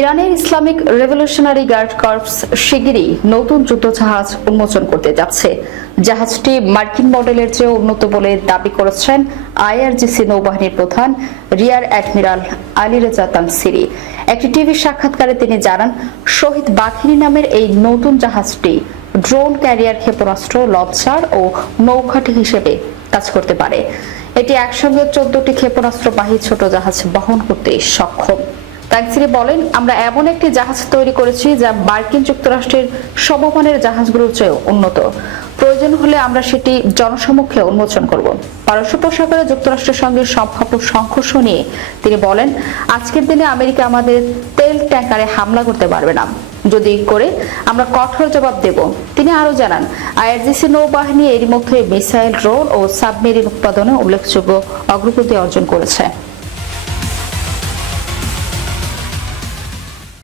ইরানের Islamic revolutionary guard corps শিগগিরই নতুন যুদ্ধজাহাজ উন্মোচন করতে যাচ্ছে। জাহাজটি মার্কিন মডেলের চেয়ে উন্নত বলে দাবি করেছেন আইআরজিসি নৌবাহিনীর প্রধান rear admiral Ali Reza Tangsiri. একটি টিভি সাক্ষাৎকারে তিনি জানান, শহীদ বাঘিনী নামের এই নতুন জাহাজটি ড্রোন ক্যারিয়ার ক্ষেপণাস্ত্র, লঞ্চার ও নৌঘাটি হিসেবে কাজ করতে পারে। এটি একসঙ্গে চোদ্দটি ক্ষেপণাস্ত্রবাহী ছোট জাহাজ বহন করতে সক্ষম। তাকসিরি বলেন, আমরা এমন একটি জাহাজ তৈরি করেছি যা মার্কিন যুক্তরাষ্ট্রের সমমানের জাহাজগুলোর চেয়েও উন্নত। প্রয়োজন হলে আমরা সেটি জনসমক্ষে উন্মোচন করব। পারস্য উপসাগরে যুক্তরাষ্ট্রের সঙ্গে সম্ভাব্য সংঘর্ষ নিয়ে তিনি বলেন, আজকের দিনে আমেরিকা আমাদের তেল ট্যাঙ্কারে হামলা করতে পারবে না। যদি করে, আমরা কঠোর জবাব দেব। তিনি আরও জানান, আইআরজিসি নৌবাহিনী এরই মধ্যে মিসাইল ড্রোন ও সাবমেরিন উৎপাদনে উল্লেখযোগ্য অগ্রগতি অর্জন করেছে।